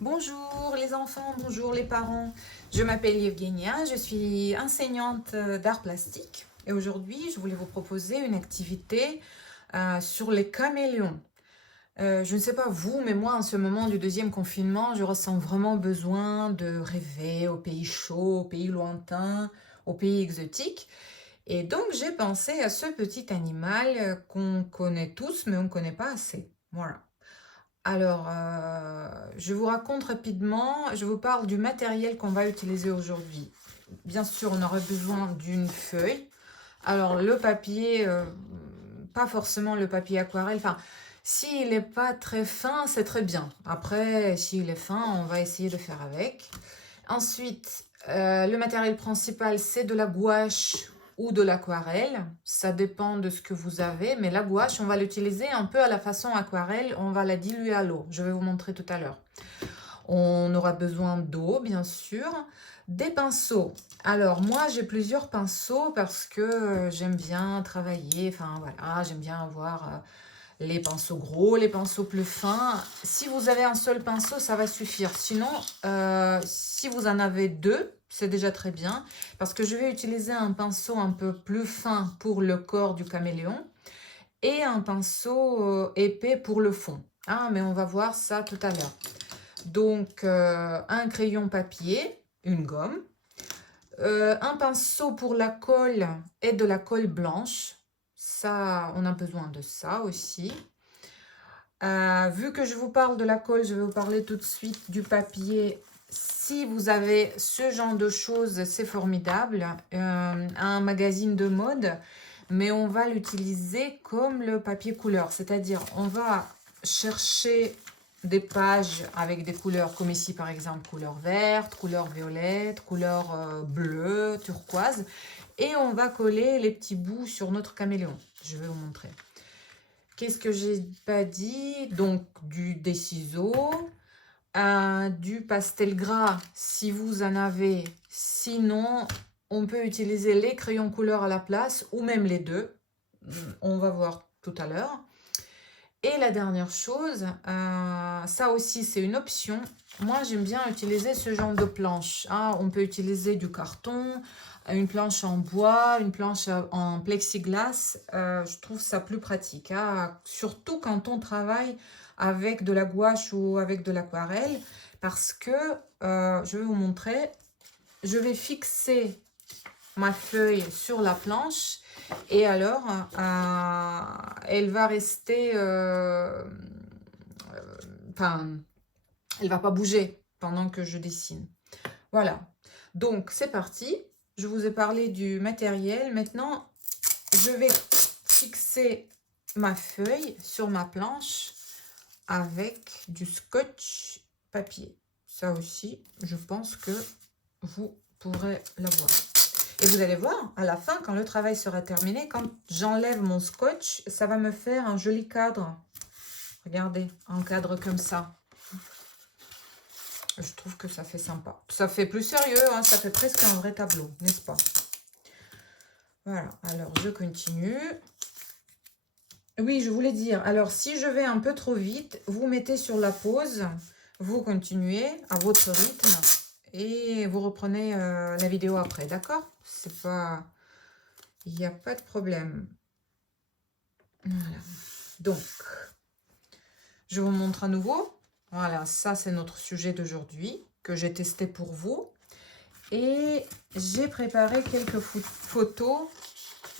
Bonjour les enfants, bonjour les parents. Je m'appelle Evgenia, je suis enseignante d'art plastique et aujourd'hui je voulais vous proposer une activité sur les caméléons. Je ne sais pas vous, mais moi en ce moment du deuxième confinement, je ressens vraiment besoin de rêver au pays chaud, au pays lointain, au pays exotique. Et donc j'ai pensé à ce petit animal qu'on connaît tous mais on ne connaît pas assez. Voilà. Alors, je vous raconte rapidement, je vous parle du matériel qu'on va utiliser aujourd'hui. Bien sûr, on aurait besoin d'une feuille. Alors, le papier, pas forcément le papier aquarelle. Enfin, s'il n'est pas très fin, c'est très bien. Après, s'il est fin, on va essayer de faire avec. Ensuite, le matériel principal, c'est de la gouache ou de l'aquarelle. Ça dépend de ce que vous avez. Mais la gouache, on va l'utiliser un peu à la façon aquarelle. On va la diluer à l'eau. Je vais vous montrer tout à l'heure. On aura besoin d'eau, bien sûr. Des pinceaux. Alors, moi, j'ai plusieurs pinceaux parce que j'aime bien travailler. Enfin, voilà, j'aime bien avoir les pinceaux gros, les pinceaux plus fins. Si vous avez un seul pinceau, ça va suffire. Sinon, si vous en avez deux, c'est déjà très bien. Parce que je vais utiliser un pinceau un peu plus fin pour le corps du caméléon et un pinceau épais pour le fond. Ah, mais on va voir ça tout à l'heure. Donc, un crayon papier, une gomme, un pinceau pour la colle et de la colle blanche. Ça, on a besoin de ça aussi. Vu que je vous parle de la colle, je vais vous parler tout de suite du papier. Si vous avez ce genre de choses, c'est formidable. Un magazine de mode, mais on va l'utiliser comme le papier couleur. C'est-à-dire, on va chercher des pages avec des couleurs comme ici, par exemple, couleur verte, couleur violette, couleur bleue, turquoise. Et on va coller les petits bouts sur notre caméléon. Je vais vous montrer. Qu'est-ce que j'ai pas dit? Donc, des ciseaux, du pastel gras si vous en avez. Sinon, on peut utiliser les crayons couleur à la place ou même les deux. On va voir tout à l'heure. Et la dernière chose, ça aussi c'est une option. Moi j'aime bien utiliser ce genre de planche. On peut utiliser du carton, une planche en bois, une planche en plexiglas. Je trouve ça plus pratique. Surtout quand on travaille avec de la gouache ou avec de l'aquarelle. Parce que, je vais vous montrer, je vais fixer ma feuille sur la planche et alors elle va rester enfin elle va pas bouger pendant que je dessine. Voilà, donc c'est parti. Je vous ai parlé du matériel. Maintenant je vais fixer ma feuille sur ma planche avec du scotch papier. Ça aussi je pense que vous pourrez l'avoir. Et vous allez voir, à la fin, quand le travail sera terminé, quand j'enlève mon scotch, ça va me faire un joli cadre. Regardez, un cadre comme ça. Je trouve que ça fait sympa. Ça fait plus sérieux, hein, ça fait presque un vrai tableau, n'est-ce pas? Voilà, alors je continue. Oui, je voulais dire, alors si je vais un peu trop vite, vous mettez sur la pause, vous continuez à votre rythme et vous reprenez la vidéo après, d'accord? C'est pas... Il n'y a pas de problème. Voilà. Donc, je vous montre à nouveau. Voilà, ça c'est notre sujet d'aujourd'hui que j'ai testé pour vous. Et j'ai préparé quelques photos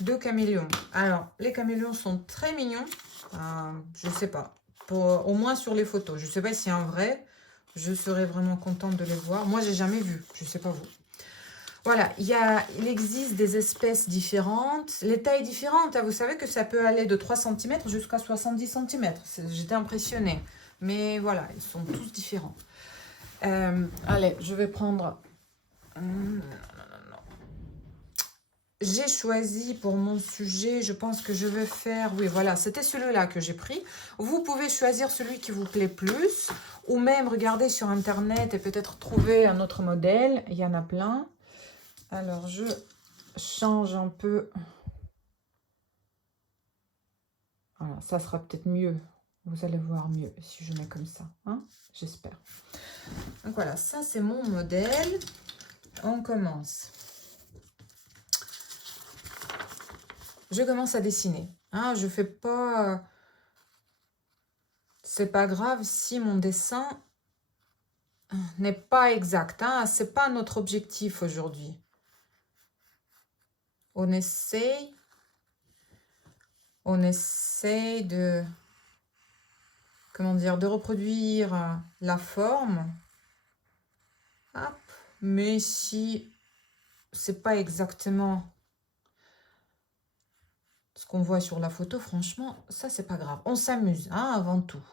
de caméléons. Alors, les caméléons sont très mignons. Je ne sais pas. Au moins sur les photos. Je ne sais pas si c'est un vrai. Je serais vraiment contente de les voir. Moi, j'ai jamais vu. Je ne sais pas vous. Voilà, il existe des espèces différentes, les tailles différentes. Vous savez que ça peut aller de 3 cm jusqu'à 70 cm. J'étais impressionnée. Mais voilà, ils sont tous différents. Allez, je vais prendre... J'ai choisi pour mon sujet, je pense que je vais faire... Oui, voilà, c'était celui-là que j'ai pris. Vous pouvez choisir celui qui vous plaît plus. Ou même regarder sur Internet et peut-être trouver un autre modèle. Il y en a plein. Alors, je change un peu. Voilà, ça sera peut-être mieux. Vous allez voir mieux si je mets comme ça, hein, j'espère. Donc voilà, ça c'est mon modèle. On commence. Je commence à dessiner. Hein, je fais pas... c'est pas grave si mon dessin n'est pas exact. Hein, c'est pas notre objectif aujourd'hui. On essaye de... comment dire, de reproduire la forme. Hop. Mais si c'est pas exactement ce qu'on voit sur la photo, franchement, ça c'est pas grave. On s'amuse, hein, avant tout.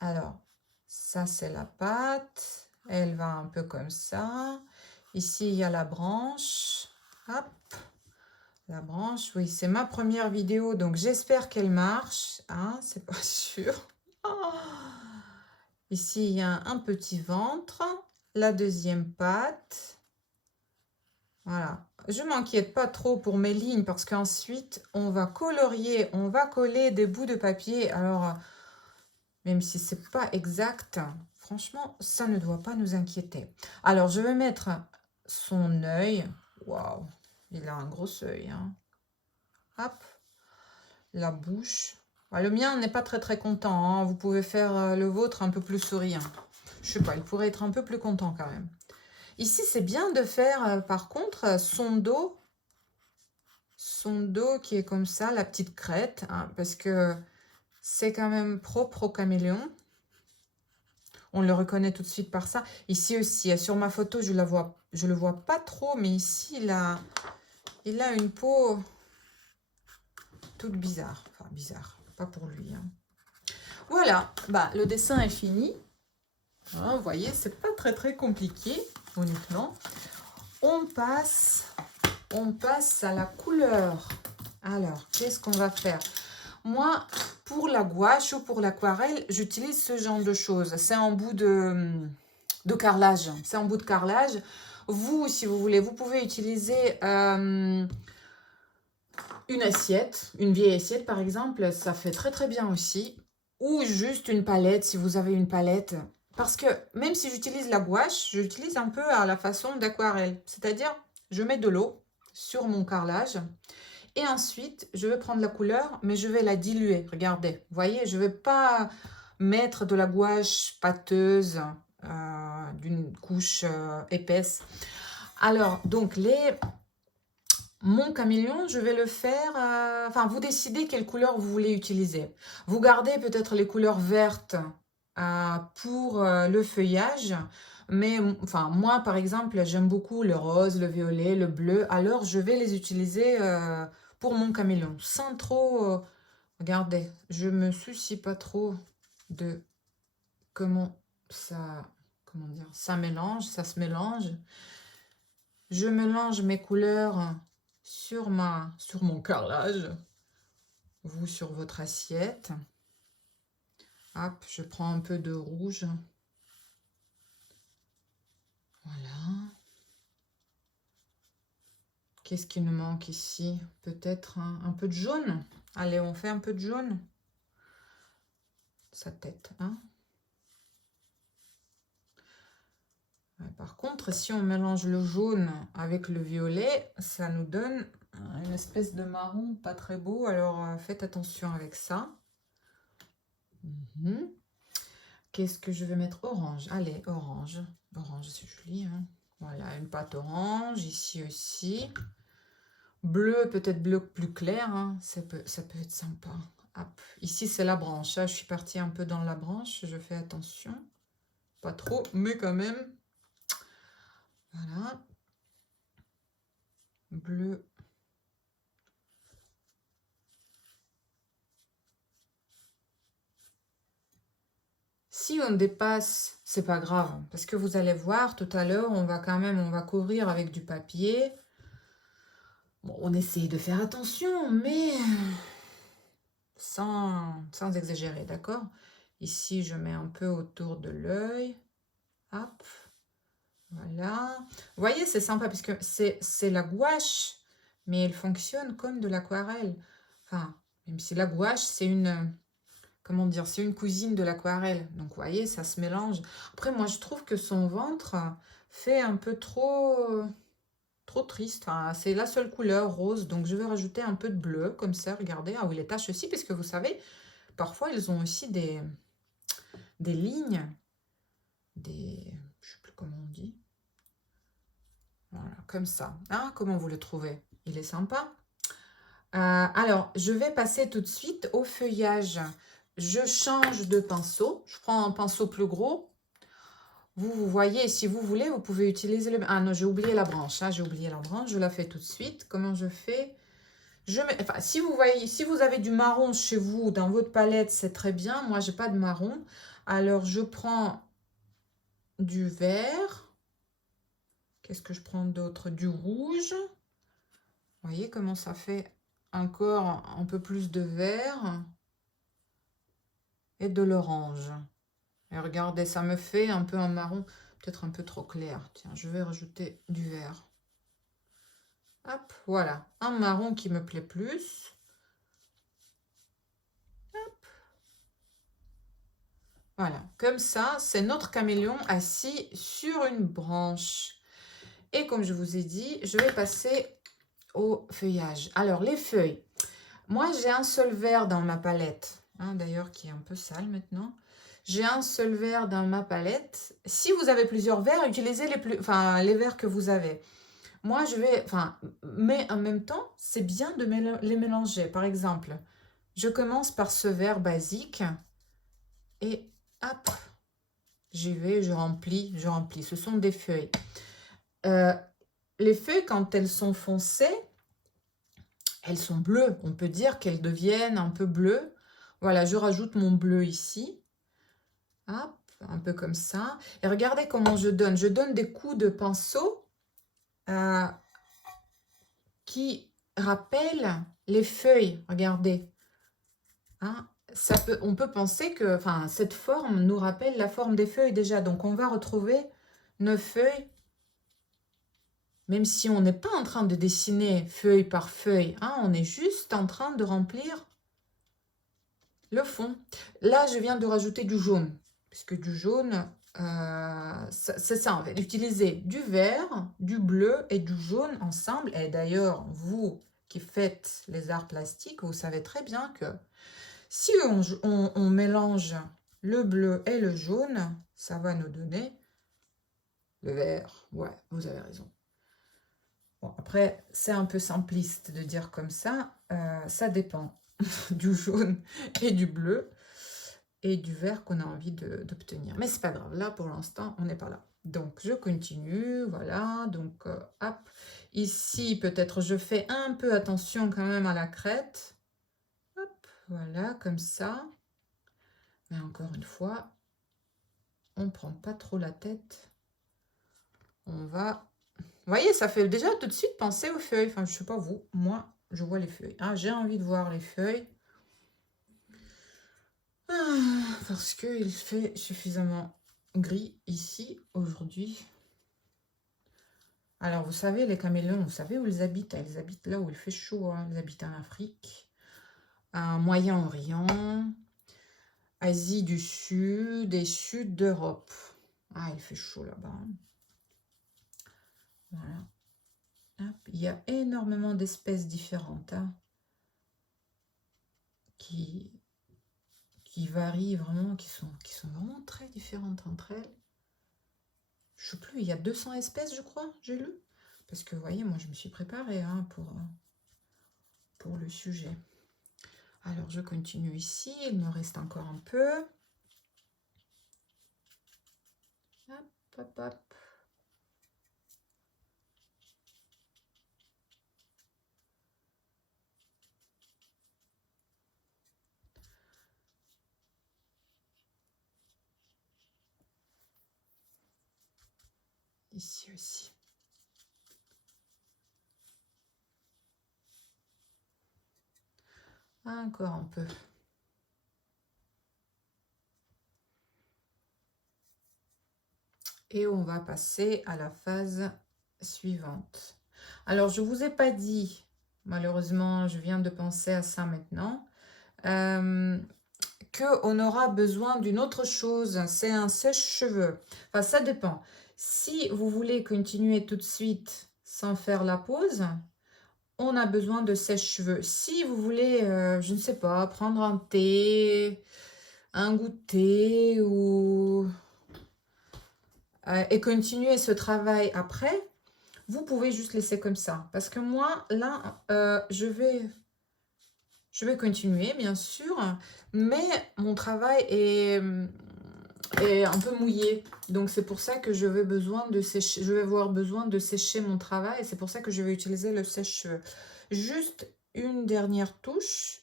Alors, ça c'est la pâte. Elle va un peu comme ça. Ici, il y a la branche. Hop. La branche, oui, c'est ma première vidéo, donc j'espère qu'elle marche. Hein, c'est pas sûr. Oh. Ici, il y a un petit ventre. La deuxième patte. Voilà. Je m'inquiète pas trop pour mes lignes parce qu'ensuite, on va colorier, on va coller des bouts de papier. Alors, même si c'est pas exact, franchement, ça ne doit pas nous inquiéter. Alors, je vais mettre son œil. Waouh, il a un gros œil. Hein. Hop, la bouche. Le mien n'est pas très content. Hein. Vous pouvez faire le vôtre un peu plus souriant. Je sais pas, il pourrait être un peu plus content quand même. Ici, c'est bien de faire, par contre, son dos qui est comme ça, la petite crête, hein, parce que c'est quand même propre au caméléon. On le reconnaît tout de suite par ça. Ici aussi, sur ma photo, je le vois pas trop, mais ici, il a une peau toute bizarre. Enfin, bizarre, pas pour lui. Hein. Voilà, bah, le dessin est fini. Hein, vous voyez, c'est pas très compliqué, honnêtement. On passe à la couleur. Alors, qu'est-ce qu'on va faire? Moi, pour la gouache ou pour l'aquarelle, j'utilise ce genre de choses. C'est en bout de carrelage. C'est en bout de carrelage. Vous, si vous voulez, vous pouvez utiliser une assiette, une vieille assiette par exemple. Ça fait très bien aussi. Ou juste une palette, si vous avez une palette. Parce que même si j'utilise la gouache, j'utilise un peu à la façon d'aquarelle. C'est-à-dire, je mets de l'eau sur mon carrelage. Et ensuite, je vais prendre la couleur, mais je vais la diluer. Regardez, vous voyez, je ne vais pas mettre de la gouache pâteuse d'une couche épaisse. Alors, donc, mon caméléon, je vais le faire... enfin, vous décidez quelle couleur vous voulez utiliser. Vous gardez peut-être les couleurs vertes pour le feuillage. Mais enfin, moi, par exemple, j'aime beaucoup le rose, le violet, le bleu. Alors, je vais les utiliser pour mon caméléon. Sans trop... regardez, je me soucie pas trop de comment ça... Comment dire? Ça se mélange. Je mélange mes couleurs sur mon carrelage. Vous, sur votre assiette. Hop, je prends un peu de rouge. Voilà. Qu'est-ce qui nous manque ici? Peut-être un peu de jaune. Allez, on fait un peu de jaune. Sa tête, hein. Par contre, si on mélange le jaune avec le violet, ça nous donne une espèce de marron pas très beau. Alors, faites attention avec ça. Qu'est-ce que je vais mettre? Orange. Allez, orange. Orange, c'est joli. Hein. Voilà, une pâte orange. Ici aussi. Bleu, peut-être bleu plus clair. Hein. Ça peut être sympa. Hop. Ici, c'est la branche. Là, je suis partie un peu dans la branche. Je fais attention. Pas trop, mais quand même. Voilà. Bleu. Si on dépasse, c'est pas grave. Parce que vous allez voir, tout à l'heure, on va couvrir avec du papier. Bon, on essaye de faire attention, mais sans exagérer, d'accord? Ici, je mets un peu autour de l'œil. Hop. Voilà. Vous voyez, c'est sympa parce que c'est la gouache, mais elle fonctionne comme de l'aquarelle. Enfin, même si la gouache, c'est une comment dire, c'est une cousine de l'aquarelle. Donc, vous voyez, ça se mélange. Après, moi, je trouve que son ventre fait un peu trop triste. Enfin, c'est la seule couleur rose. Donc, je vais rajouter un peu de bleu, comme ça. Regardez, ah oui, les taches aussi, parce que vous savez, parfois, ils ont aussi des lignes, je sais plus comment on dit. Voilà, comme ça. Ah, comment vous le trouvez? Il est sympa. Alors, je vais passer tout de suite au feuillage. Je change de pinceau. Je prends un pinceau plus gros. Vous voyez, si vous voulez, vous pouvez utiliser le... Ah non, j'ai oublié la branche. Hein, j'ai oublié la branche. Je la fais tout de suite. Comment je fais? Enfin, si vous voyez, si vous avez du marron chez vous, dans votre palette, c'est très bien. Moi, j'ai pas de marron. Alors, je prends du vert. Qu'est-ce que je prends d'autre? Du rouge. Vous voyez comment ça fait encore un peu plus de vert et de l'orange. Et regardez, ça me fait un peu un marron, peut-être un peu trop clair. Tiens, je vais rajouter du vert. Hop, voilà, un marron qui me plaît plus. Hop. Voilà, comme ça, c'est notre caméléon assis sur une branche. Et comme je vous ai dit, je vais passer au feuillage. Alors, les feuilles. Moi, j'ai un seul vert dans ma palette, hein, d'ailleurs, qui est un peu sale maintenant. J'ai un seul vert dans ma palette. Si vous avez plusieurs verres, utilisez les verres que vous avez. Moi, mais en même temps, c'est bien de les mélanger. Par exemple, je commence par ce vert basique et hop, j'y vais, je remplis, je remplis. Ce sont des feuilles. Les feuilles, quand elles sont foncées, elles sont bleues. On peut dire qu'elles deviennent un peu bleues. Voilà, je rajoute mon bleu ici. Hop, un peu comme ça. Et regardez comment je donne. Je donne des coups de pinceau qui rappellent les feuilles. Regardez. Hein, on peut penser que cette forme nous rappelle la forme des feuilles déjà. Donc, on va retrouver nos feuilles, même si on n'est pas en train de dessiner feuille par feuille. Hein, on est juste en train de remplir le fond. Là, je viens de rajouter du jaune. Puisque du jaune, c'est ça, on va utiliser du vert, du bleu et du jaune ensemble. Et d'ailleurs, vous qui faites les arts plastiques, vous savez très bien que si on mélange le bleu et le jaune, ça va nous donner le vert. Ouais, vous avez raison. Bon, après, c'est un peu simpliste de dire comme ça. Ça dépend du jaune et du bleu et du vert qu'on a envie d'obtenir. Mais c'est pas grave, là pour l'instant on n'est pas là. Donc je continue, voilà, donc hop. Ici peut-être je fais un peu attention quand même à la crête. Hop, voilà, comme ça. Mais encore une fois, on ne prend pas trop la tête. On va... Vous voyez, ça fait déjà tout de suite penser aux feuilles. Enfin, je sais pas vous, moi je vois les feuilles. Ah, j'ai envie de voir les feuilles. Parce qu'il fait suffisamment gris ici aujourd'hui. Alors, vous savez, les caméléons, vous savez où ils habitent? Ils habitent là où il fait chaud. Hein. Ils habitent en Afrique, en Moyen-Orient, Asie du Sud et Sud d'Europe. Ah, il fait chaud là-bas. Voilà. Hop. Il y a énormément d'espèces différentes hein, qui varient vraiment, qui sont vraiment très différentes entre elles. Je ne sais plus, il y a 200 espèces, je crois, j'ai lu. Parce que, vous voyez, moi, je me suis préparée hein, pour le sujet. Alors, je continue ici. Il me reste encore un peu. Hop, hop, hop. Ici aussi. Encore un peu. Et on va passer à la phase suivante. Alors, je ne vous ai pas dit, malheureusement, je viens de penser à ça maintenant, qu'on aura besoin d'une autre chose. C'est un sèche-cheveux. Enfin, ça dépend. Si vous voulez continuer tout de suite sans faire la pause, on a besoin de sèche-cheveux. Si vous voulez, je ne sais pas, prendre un thé, un goûter ou et continuer ce travail après, vous pouvez juste laisser comme ça. Parce que moi, là, je vais continuer, bien sûr, mais mon travail est un peu mouillé. Donc, c'est pour ça que je vais avoir besoin de sécher mon travail. Et c'est pour ça que je vais utiliser le sèche-cheveux. Juste une dernière touche.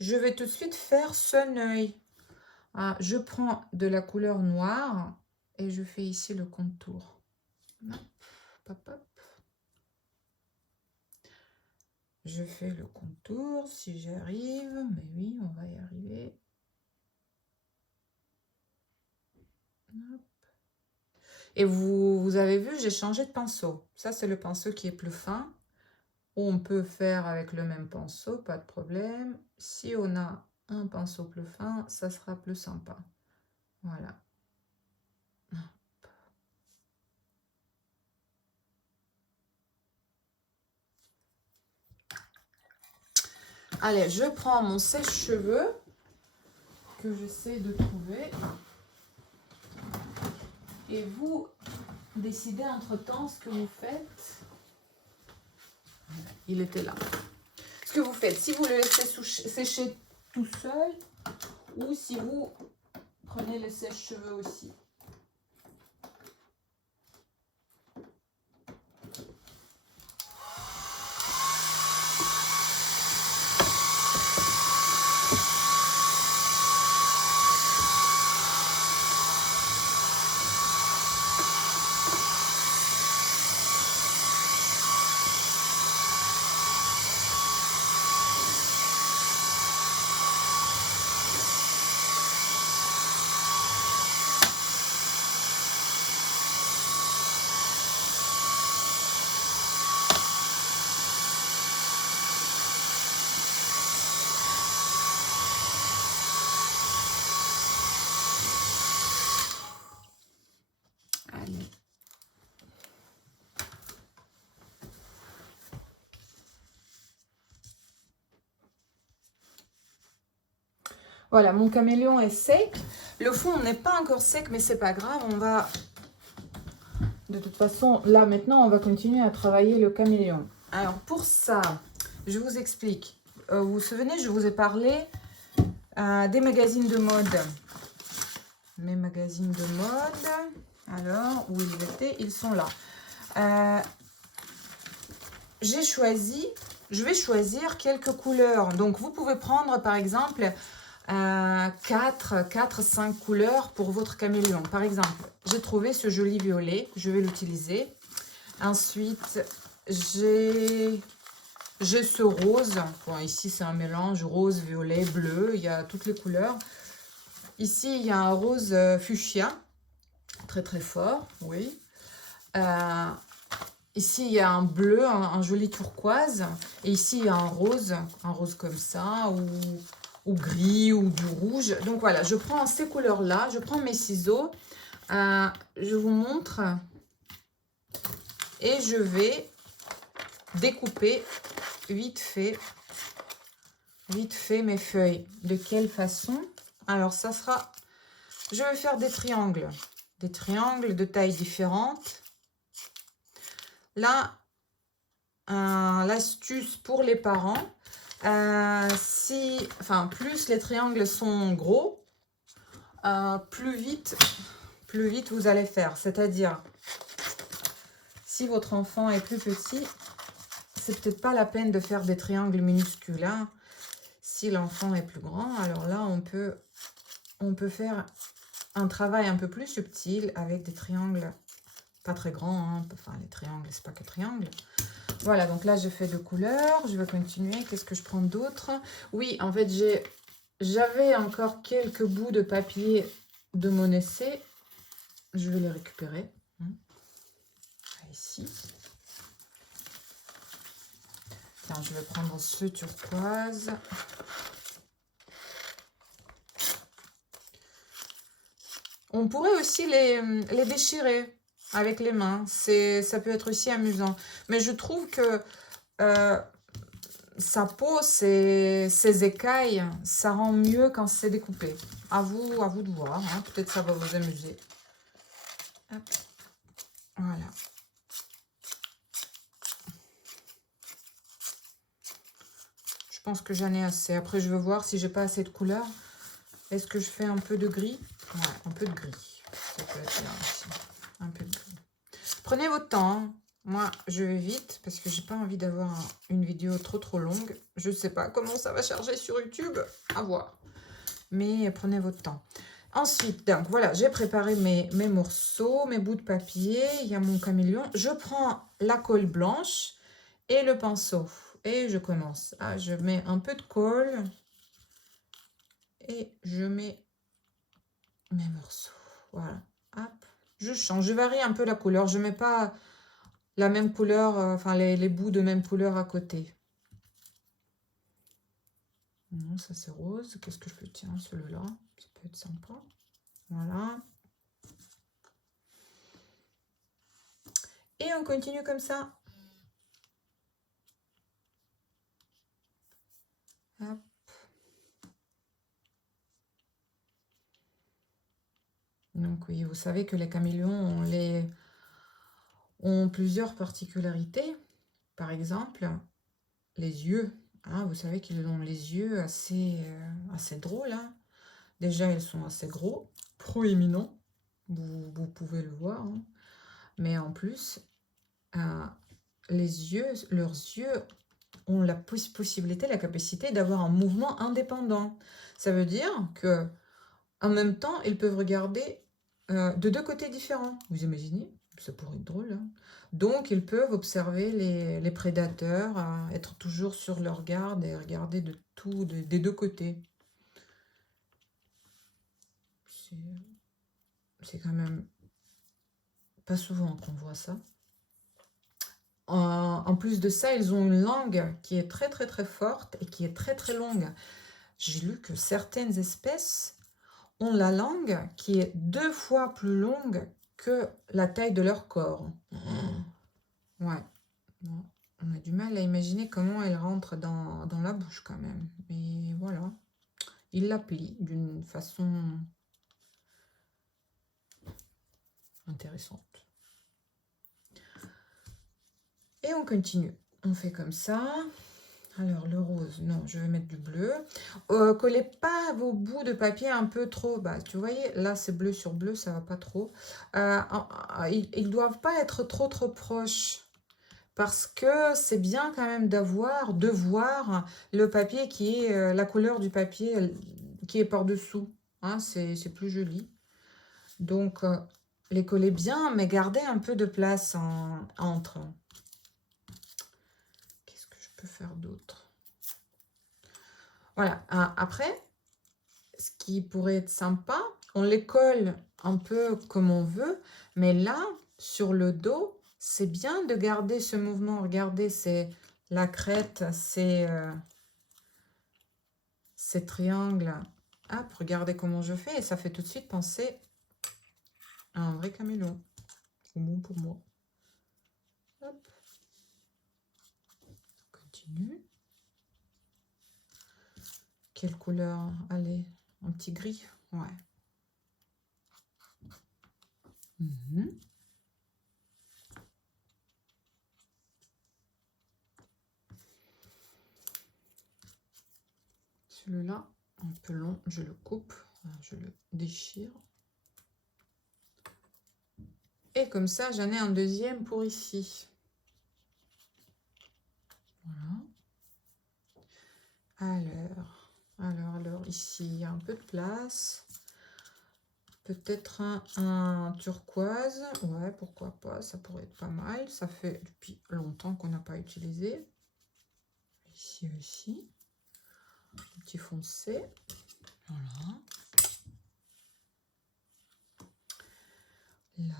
Je vais tout de suite faire son œil. Ah, je prends de la couleur noire et je fais ici le contour. Hop, hop, hop. Je fais le contour si j'arrive, mais oui, on va y arriver. Hop. Et vous avez vu, j'ai changé de pinceau. Ça, c'est le pinceau qui est plus fin. On peut faire avec le même pinceau, pas de problème. Si on a un pinceau plus fin, ça sera plus sympa. Voilà. Allez, je prends mon sèche-cheveux que j'essaie de trouver. Et vous décidez entre-temps ce que vous faites. Il était là. Ce que vous faites, si vous le laissez sécher tout seul ou si vous prenez le sèche-cheveux aussi. Allez. Voilà, mon caméléon est sec. Le fond n'est pas encore sec, mais c'est pas grave. On va, de toute façon, là maintenant, on va continuer à travailler le caméléon. Alors pour ça, je vous explique. Vous vous souvenez, je vous ai parlé des magazines de mode. Mes magazines de mode. Alors, où ils étaient? Ils sont là. Je vais choisir quelques couleurs. Donc, vous pouvez prendre, par exemple, 4-5 couleurs pour votre caméléon. Par exemple, j'ai trouvé ce joli violet. Je vais l'utiliser. Ensuite, j'ai ce rose. Bon, ici, c'est un mélange rose, violet, bleu. Il y a toutes les couleurs. Ici, il y a un rose fuchsia. Très, très fort. Oui. Ici, il y a un bleu, un joli turquoise. Et ici, il y a un rose comme ça, ou gris, ou du rouge. Donc voilà, je prends ces couleurs-là. Je prends mes ciseaux. Je vous montre. Et je vais découper vite fait mes feuilles. De quelle façon? Alors, ça sera... Je vais faire des triangles. Des triangles de tailles différentes. Là, l'astuce pour les parents, plus les triangles sont gros, plus vite vous allez faire. C'est-à-dire, si votre enfant est plus petit, c'est peut-être pas la peine de faire des triangles minuscules. Hein. Si l'enfant est plus grand, alors là, on peut faire un travail un peu plus subtil avec des triangles pas très grands. Hein. Enfin, les triangles, c'est pas que triangles. Voilà, donc là, je fais 2 couleurs. Je vais continuer. Qu'est-ce que je prends d'autre? Oui, en fait, j'avais encore quelques bouts de papier de mon essai. Je vais les récupérer. Ici. Tiens, je vais prendre ce turquoise. On pourrait aussi les déchirer avec les mains. Ça peut être aussi amusant. Mais je trouve que euh, sa peau, ses écailles, ça rend mieux quand c'est découpé. À vous de voir. Hein. Peut-être ça va vous amuser. Hop. Voilà. Je pense que j'en ai assez. Après, je veux voir si j'ai pas assez de couleur. Est-ce que je fais un peu de gris? Ouais, un peu de gris. Ça peut être bien aussi. Un peu de gris. Prenez votre temps. Hein. Moi, je vais vite parce que j'ai pas envie d'avoir une vidéo trop longue. Je sais pas comment ça va charger sur YouTube. À voir. Mais prenez votre temps. Ensuite, donc voilà, j'ai préparé mes morceaux, mes bouts de papier. Il y a mon caméléon. Je prends la colle blanche et le pinceau. Et je commence. Ah, je mets un peu de colle. Et je mets mes morceaux. Voilà. Hop. Je change. Je varie un peu la couleur. Je ne mets pas la même couleur, enfin les bouts de même couleur à côté. Non, ça c'est rose. Qu'est-ce que je peux... Tiens, celui-là. Ça peut être sympa. Voilà. Et on continue comme ça. Hop. Donc oui, vous savez que les caméléons ont plusieurs particularités. Par exemple, les yeux. Hein, vous savez qu'ils ont les yeux assez drôles. Hein. Déjà, ils sont assez gros, proéminents. Vous pouvez le voir. Hein. Mais en plus, leurs yeux ont la possibilité, la capacité d'avoir un mouvement indépendant. Ça veut dire que en même temps, ils peuvent regarder de deux côtés différents. Vous imaginez? Ça pourrait être drôle. Hein. Donc, ils peuvent observer les prédateurs, être toujours sur leur garde et regarder des deux côtés. C'est quand même pas souvent qu'on voit ça. En plus de ça, ils ont une langue qui est très forte et qui est très longue. J'ai lu que certaines espèces ont la langue qui est 2 fois plus longue que la taille de leur corps. Ouais. Bon, on a du mal à imaginer comment elle rentre dans la bouche quand même. Mais voilà. Ils la plient d'une façon intéressante. Et on continue. On fait comme ça. Alors, le rose, non, je vais mettre du bleu. Collez pas vos bouts de papier un peu trop bas. Tu voyez, là, c'est bleu sur bleu, ça va pas trop. Ils doivent pas être trop proches. Parce que c'est bien quand même de voir le papier qui est, la couleur du papier qui est par-dessous. Hein, c'est plus joli. Donc, les coller bien, mais gardez un peu de place entre. Qu'est-ce que je peux faire d'autre? Voilà. Après, ce qui pourrait être sympa, on les colle un peu comme on veut, mais là, sur le dos, c'est bien de garder ce mouvement. Regardez, c'est la crête, c'est ces triangles. Hop, regardez comment je fais et ça fait tout de suite penser à un vrai caméléon. C'est bon pour moi. Hop. On continue. Quelle couleur? Allez, un petit gris. Ouais. Celui-là, un peu long, je le coupe, je le déchire. Et comme ça, j'en ai un deuxième pour ici. Voilà. Alors, ici, il y a un peu de place. Peut-être un turquoise. Ouais, pourquoi pas, ça pourrait être pas mal. Ça fait depuis longtemps qu'on n'a pas utilisé. Ici aussi. Un petit foncé. Voilà. Là.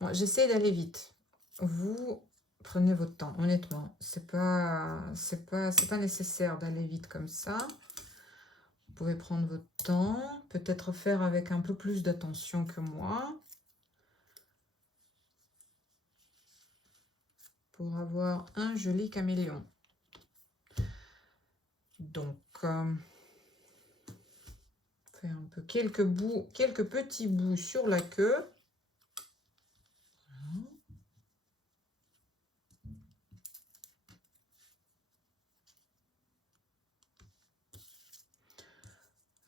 Bon, j'essaie d'aller vite. Vous prenez votre temps, honnêtement. C'est pas nécessaire d'aller vite comme ça. Vous pouvez prendre votre temps, peut-être faire avec un peu plus d'attention que moi. Pour avoir un joli caméléon. Donc, faire un peu quelques petits bouts sur la queue.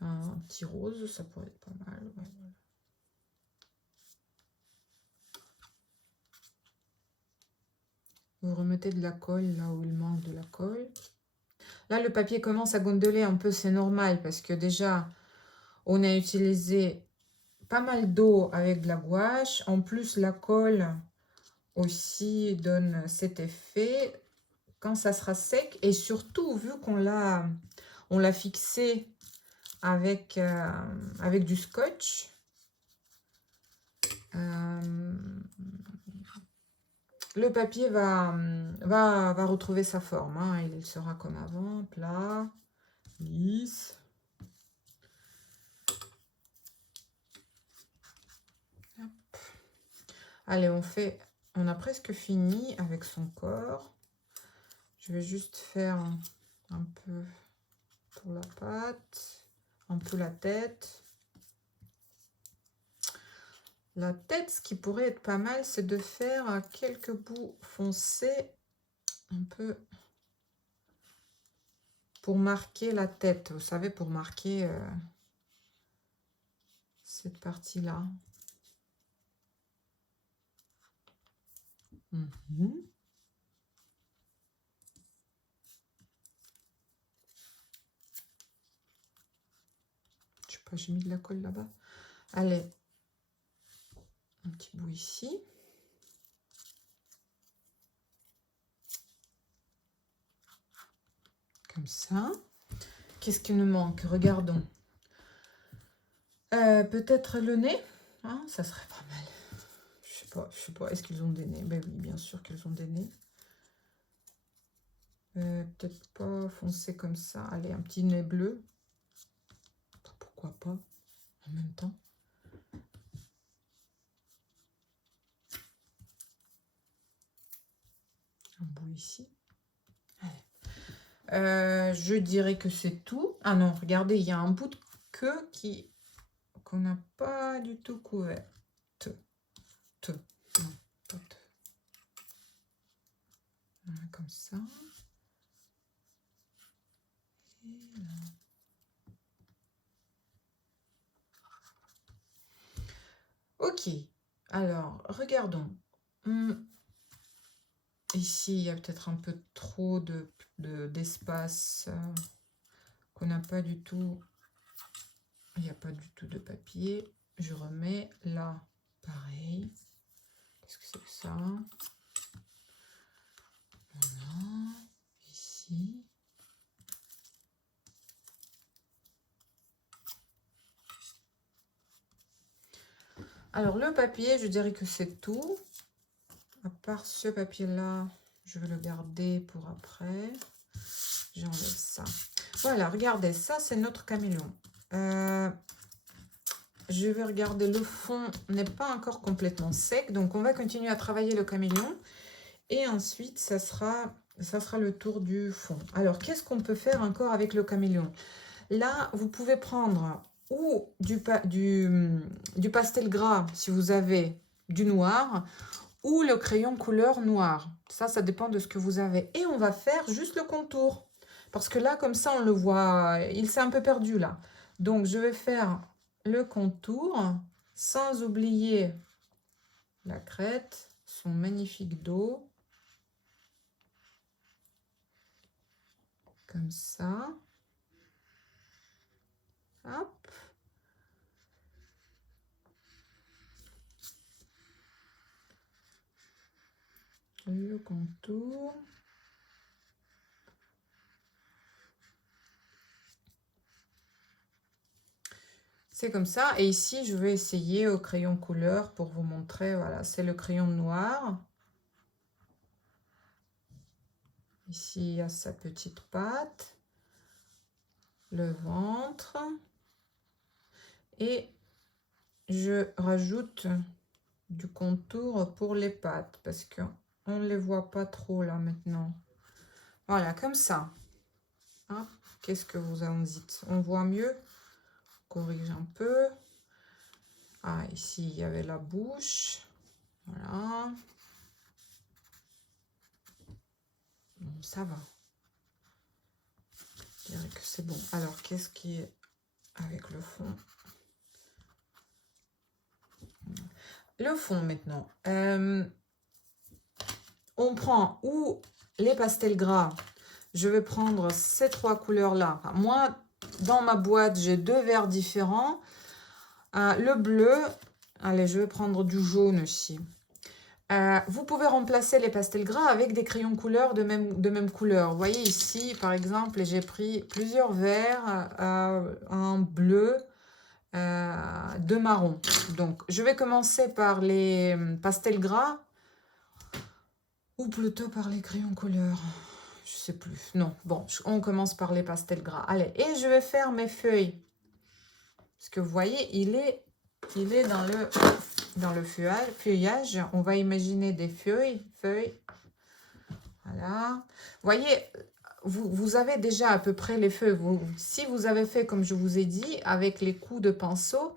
Un petit rose, ça pourrait être pas mal. Ouais, voilà. Vous remettez de la colle là où il manque de la colle. Là, le papier commence à gondoler un peu, c'est normal parce que déjà, on a utilisé pas mal d'eau avec de la gouache. En plus, la colle aussi donne cet effet quand ça sera sec. Et surtout, vu qu'on l'a fixé avec, avec du scotch, le papier va retrouver sa forme. Hein. Il sera comme avant, plat, lisse. Hop. Allez, on a presque fini avec son corps. Je vais juste faire un peu pour la patte, un peu la tête. La tête, ce qui pourrait être pas mal, c'est de faire quelques bouts foncés, un peu pour marquer la tête. Vous savez, pour marquer cette partie-là. Je sais pas, j'ai mis de la colle là-bas. Allez, un petit bout ici. Comme ça. Qu'est-ce qui nous manque? Regardons. Peut-être le nez, hein, ça serait pas mal. Je sais pas. Est-ce qu'ils ont des nez? Ben oui, bien sûr qu'ils ont des nez. Peut-être pas foncé comme ça. Allez, un petit nez bleu. Pourquoi pas en même temps. Un bout ici. Je dirais que c'est tout. Ah non, regardez, il y a un bout de queue qu'on n'a pas du tout couvert. Non, pas te. Voilà, comme ça. Et là. Ok, alors, regardons. Ici, il y a peut-être un peu trop d'espace qu'on n'a pas du tout. Il n'y a pas du tout de papier. Je remets là, pareil. Qu'est-ce que c'est que ça? Voilà, ici. Alors, le papier, je dirais que c'est tout. À part ce papier-là, je vais le garder pour après. J'enlève ça. Voilà, regardez, ça, c'est notre caméléon. Je vais regarder, le fond n'est pas encore complètement sec, donc on va continuer à travailler le caméléon. Et ensuite, ça sera le tour du fond. Alors, qu'est-ce qu'on peut faire encore avec le caméléon? Là, vous pouvez prendre ou du pastel gras, si vous avez du noir, ou le crayon couleur noir. Ça dépend de ce que vous avez. Et on va faire juste le contour. Parce que là, comme ça, on le voit, il s'est un peu perdu là. Donc, je vais faire le contour sans oublier la crête, son magnifique dos. Comme ça. Hop. Le contour. C'est comme ça. Et ici, je vais essayer au crayon couleur pour vous montrer. Voilà, c'est le crayon noir. Ici, il y a sa petite patte, le ventre. Et je rajoute du contour pour les pattes parce qu'on ne les voit pas trop là maintenant. Voilà, comme ça. Hein? Qu'est-ce que vous en dites? On voit mieux? Corrige un peu. Ah, ici, il y avait la bouche. Voilà. Bon, ça va. Je dirais que c'est bon. Alors, qu'est-ce qui est avec le fond? Le fond, maintenant. On prend ou les pastels gras. Je vais prendre ces 3 couleurs-là. Enfin, moi, dans ma boîte, j'ai 2 verres différents. Le bleu. Allez, je vais prendre du jaune aussi. Vous pouvez remplacer les pastels gras avec des crayons couleur de même couleur. Vous voyez ici, par exemple, j'ai pris plusieurs verres, un bleu, 2 marrons. Donc, je vais commencer par les pastels gras ou plutôt par les crayons couleur. Je sais plus. Non, bon, on commence par les pastels gras. Allez, et je vais faire mes feuilles. Parce que vous voyez, il est dans le feuillage. On va imaginer des feuilles. Voilà. Vous voyez, vous avez déjà à peu près les feuilles. Si vous avez fait, comme je vous ai dit, avec les coups de pinceau,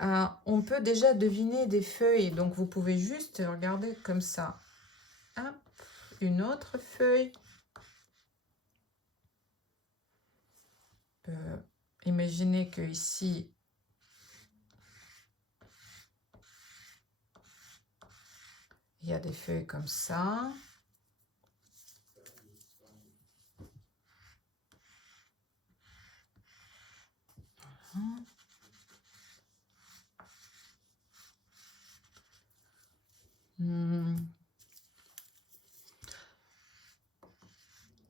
on peut déjà deviner des feuilles. Donc, vous pouvez juste regarder comme ça. Hop, une autre feuille. Imaginez que ici, il y a des feuilles comme ça.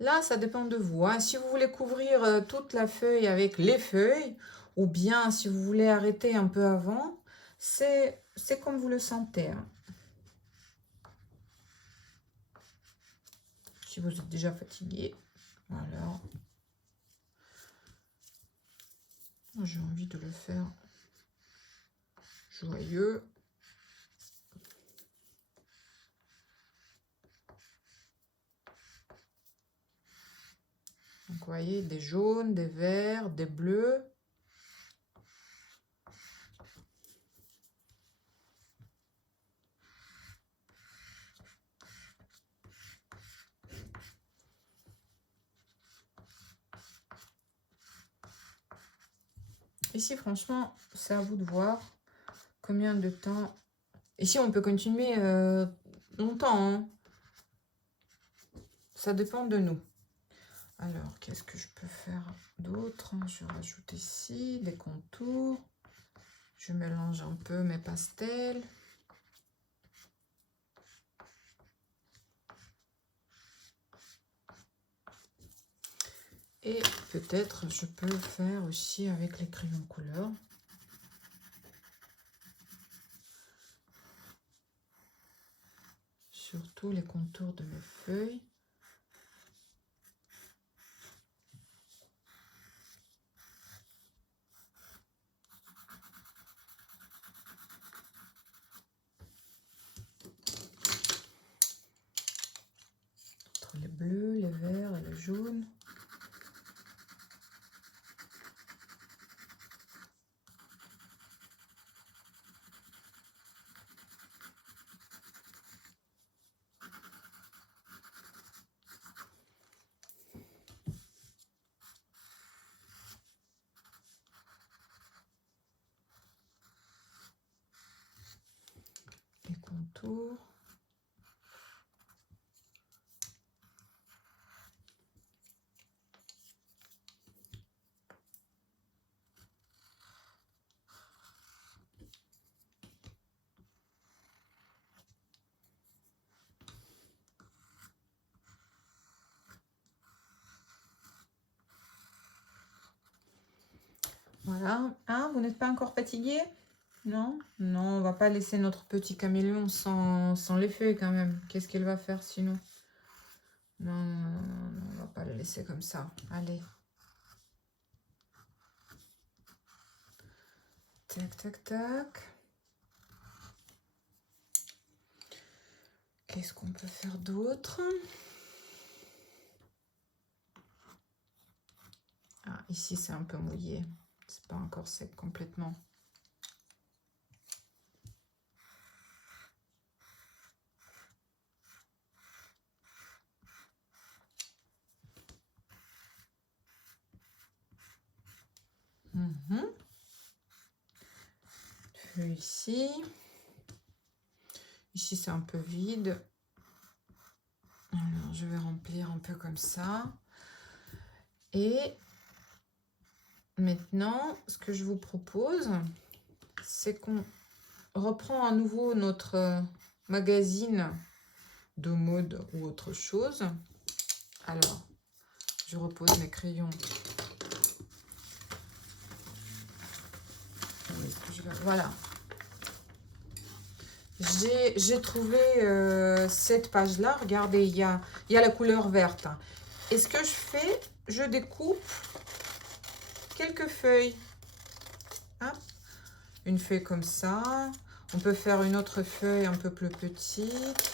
Là, ça dépend de vous. Hein. Si vous voulez couvrir toute la feuille avec les feuilles, ou bien si vous voulez arrêter un peu avant, c'est comme vous le sentez. Hein. Si vous êtes déjà fatigué, voilà. J'ai envie de le faire joyeux. Donc, vous voyez, des jaunes, des verts, des bleus. Ici, franchement, c'est à vous de voir combien de temps. Ici, on peut continuer longtemps. Hein. Ça dépend de nous. Alors, qu'est-ce que je peux faire d'autre? Je rajoute ici des contours. Je mélange un peu mes pastels. Et peut-être je peux faire aussi avec les crayons couleur. Surtout les contours de mes feuilles. Entre les bleus, les verts et les jaunes. Les contours. Voilà. Ah, vous n'êtes pas encore fatigué? Non? Non, on va pas laisser notre petit caméléon sans les feuilles quand même. Qu'est-ce qu'elle va faire sinon? Non, non, non, non, non, on va pas le laisser comme ça. Allez. Tac, tac, tac. Qu'est-ce qu'on peut faire d'autre? Ah, ici, c'est un peu mouillé. C'est pas encore sec complètement. Puis ici. Ici, c'est un peu vide. Alors, je vais remplir un peu comme ça. Et maintenant, ce que je vous propose, c'est qu'on reprend à nouveau notre magazine de mode ou autre chose. Alors, je repose mes crayons. Voilà. J'ai trouvé cette page-là. Regardez, il y a la couleur verte. Et ce que je fais, je découpe quelques feuilles. Hein? Une feuille comme ça. On peut faire une autre feuille un peu plus petite.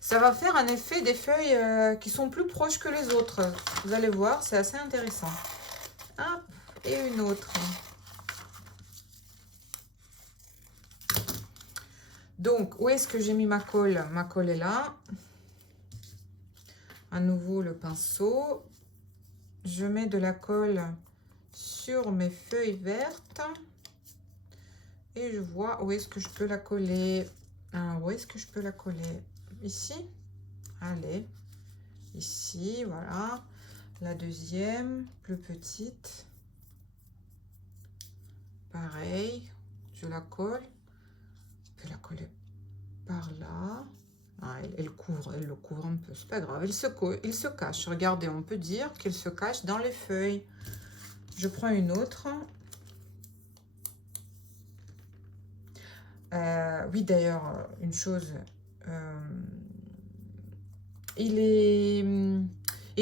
Ça va faire un effet des feuilles qui sont plus proches que les autres. Vous allez voir, c'est assez intéressant. Hop, et une autre. Donc, où est-ce que j'ai mis ma colle? Ma colle est là. À nouveau, le pinceau. Je mets de la colle sur mes feuilles vertes. Et je vois où est-ce que je peux la coller. Ah, où est-ce que je peux la coller? Ici. Allez. Ici, voilà. La deuxième, plus petite. Pareil. Je la colle. Je peux la coller par là. Ah, elle le couvre un peu, c'est pas grave. Il se cache. Regardez, on peut dire qu'il se cache dans les feuilles. Je prends une autre. Oui, d'ailleurs, une chose. Il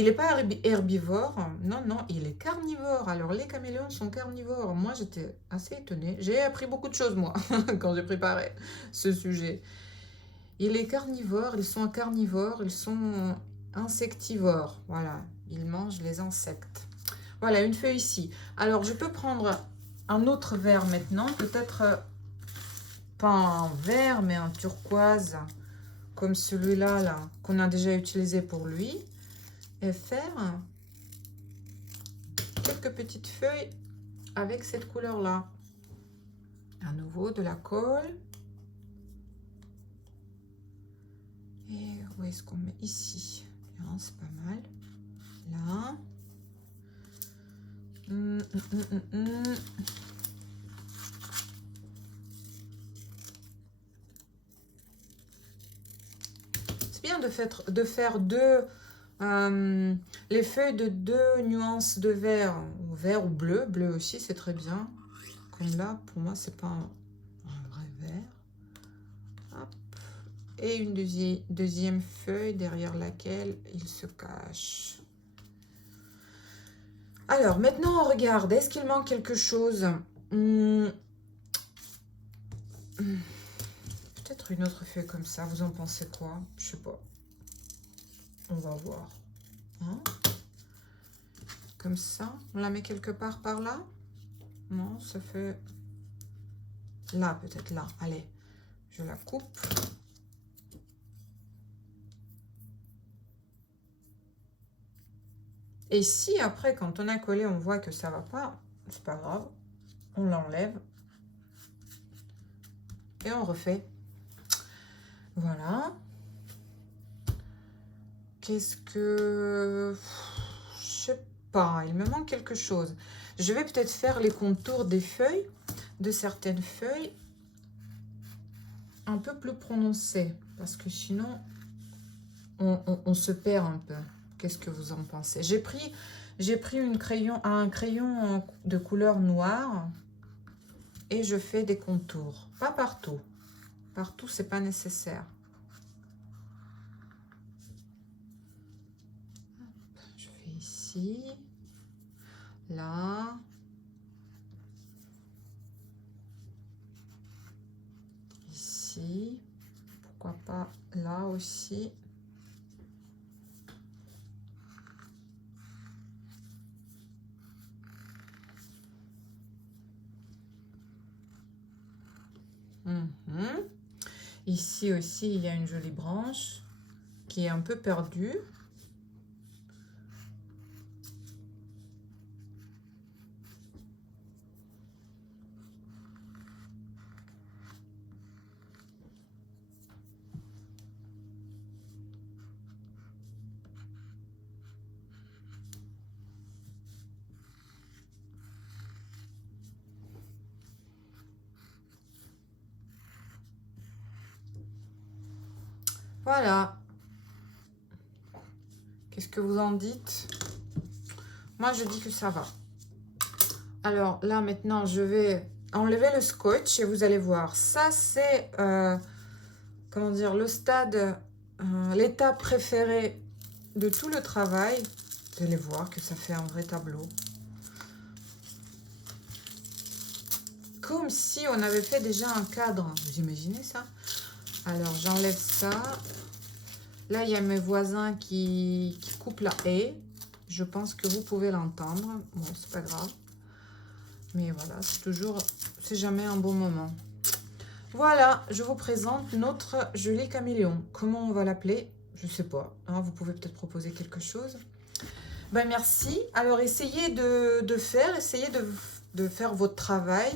est pas herbivore. Non, non, il est carnivore. Alors, les caméléons sont carnivores. Moi, j'étais assez étonnée. J'ai appris beaucoup de choses, moi, quand j'ai préparé ce sujet. Il est carnivore, ils sont carnivores, ils sont insectivores. Voilà, ils mangent les insectes. Voilà, une feuille ici. Alors, je peux prendre un autre vert maintenant. Peut-être pas un vert, mais un turquoise, comme celui-là, là, qu'on a déjà utilisé pour lui. Et faire quelques petites feuilles avec cette couleur-là. À nouveau, de la colle. Et où est-ce qu'on met? Ici. Bien, c'est pas mal. Là. C'est bien de faire les feuilles de deux nuances de vert ou bleu. Bleu aussi, c'est très bien. Comme là, pour moi, c'est pas un vrai vert. Hop. Et une deuxième feuille derrière laquelle il se cache. Alors, maintenant, on regarde. Est-ce qu'il manque quelque chose? Peut-être une autre feuille comme ça. Vous en pensez quoi? Je sais pas. On va voir. Hein? Comme ça. On la met quelque part par là? Non, ça fait... Là, peut-être là. Allez, je la coupe. Et si après, quand on a collé, on voit que ça va pas, c'est pas grave. On l'enlève. Et on refait. Voilà. Qu'est-ce que... Je sais pas, il me manque quelque chose. Je vais peut-être faire les contours des feuilles, de certaines feuilles, un peu plus prononcés. Parce que sinon, on se perd un peu. Qu'est-ce que vous en pensez? J'ai pris un crayon de couleur noire et je fais des contours. Pas partout. Partout, c'est pas nécessaire. ici, là, ici, pourquoi pas là aussi. Ici aussi, il y a une jolie branche qui est un peu perdue. Voilà. Qu'est-ce que vous en dites? Moi, je dis que ça va. Alors là, maintenant, je vais enlever le scotch et vous allez voir. Ça, c'est, comment dire, le stade, l'étape préférée de tout le travail. Vous allez voir que ça fait un vrai tableau. Comme si on avait fait déjà un cadre. Vous imaginez ça? Alors, j'enlève ça. Là, il y a mes voisins qui coupent la haie. Je pense que vous pouvez l'entendre. Bon, c'est pas grave. Mais voilà, c'est jamais un bon moment. Voilà, je vous présente notre joli caméléon. Comment on va l'appeler? Je sais pas. Hein, vous pouvez peut-être proposer quelque chose. Ben, merci. Alors, essayez de faire votre travail.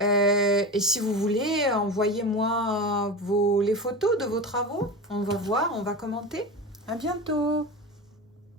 Et si vous voulez, envoyez-moi les photos de vos travaux. On va voir, on va commenter. À bientôt.